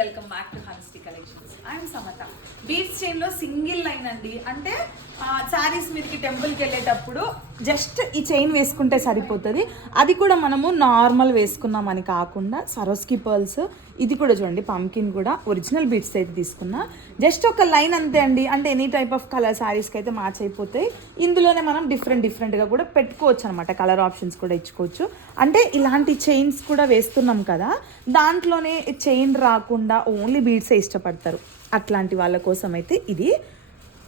Welcome back to honesty collections. I'm Samatha. Beads chain లో single line అండి. అంటే శారీస్ మీదకి టెంపుల్కి వెళ్ళేటప్పుడు జస్ట్ ఈ చైన్ వేసుకుంటే సరిపోతుంది. అది కూడా మనము నార్మల్ వేసుకున్నామని కాకుండా సరోస్కి పర్ల్స్, ఇది కూడా చూడండి పంకిన్ కూడా ఒరిజినల్ బీడ్స్ అయితే తీసుకున్నా. జస్ట్ ఒక లైన్ అంతే అండి. అంటే ఎనీ టైప్ ఆఫ్ కలర్ శారీస్కి అయితే మ్యాచ్ అయిపోతాయి. ఇందులోనే మనం డిఫరెంట్గా కూడా పెట్టుకోవచ్చు అనమాట. కలర్ ఆప్షన్స్ కూడా ఇచ్చుకోవచ్చు. అంటే ఇలాంటి చైన్స్ కూడా వేస్తున్నాం కదా, దాంట్లోనే చైన్ రాకుండా ఓన్లీ బీడ్సే ఇష్టపడతారు. అట్లాంటి వాళ్ళ కోసం అయితే ఇది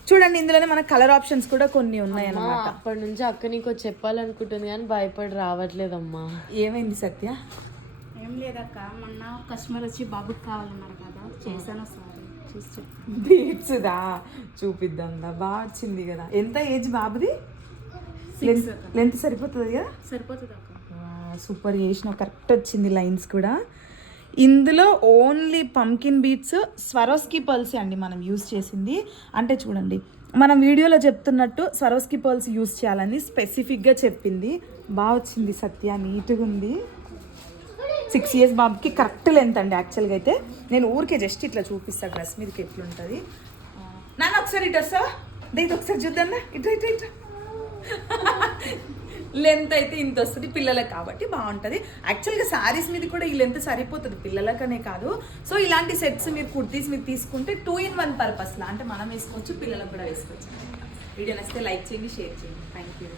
చూడండి. ఇందులోనే మన కలర్ ఆప్షన్స్ కూడా కొన్ని ఉన్నాయి అన్నమాట. అప్పటి నుంచి అక్క నీకు చెప్పాలనుకుంటుంది కానీ భయపడి రావట్లేదమ్మా. ఏమైంది సత్య? ఏం లేదక్క, మొన్న కస్టమర్ వచ్చి బాబుకి కావాలన్నారు కదా, చేశాను సార్. చూసి బీడ్స్దా చూపిద్దాందా, బాగా వచ్చింది కదా. ఎంత ఏజ్ బాబుది? లెంత్ సరిపోతుంది కదా? సరిపోతుంది అక్క. సూపర్ చేసిన, కరెక్ట్ వచ్చింది లైన్స్ కూడా. ఇందులో only pumpkin beats Swarovski pearls అండి మనం యూస్ చేసింది. అంటే చూడండి, మనం వీడియోలో చెప్తున్నట్టు స్వరోస్కి పర్ల్స్ యూస్ చేయాలని స్పెసిఫిక్గా చెప్పింది. బాగా వచ్చింది సత్య, నీట్గా ఉంది. 6 years బాబుకి కరెక్ట్ లెంత్ అండి. యాక్చువల్గా అయితే నేను ఊరికే జస్ట్ ఇట్లా చూపిస్తాను డ్రెస్ మీదకి ఎట్లుంటుంది. నాన్న ఒకసారి ఇటు వస్తావా? ఇది ఒకసారి చూద్దాం. ఇట్లా ఇట్లా ఇట్లా లెంత్ అయితే ఇంత వస్తుంది పిల్లలకు కాబట్టి బాగుంటుంది. యాక్చువల్గా శారీస్ మీద కూడా ఈ లెంత్ సరిపోతుంది, పిల్లలకనే కాదు. సో ఇలాంటి సెట్స్ మీరు కుర్తీస్ మీద తీసుకుంటే 2-in-1 పర్పస్లా, అంటే మనం వేసుకోవచ్చు, పిల్లలకు కూడా వేసుకోవచ్చు. వీడియో నచ్చితే లైక్ చేయండి, షేర్ చేయండి. Thank you.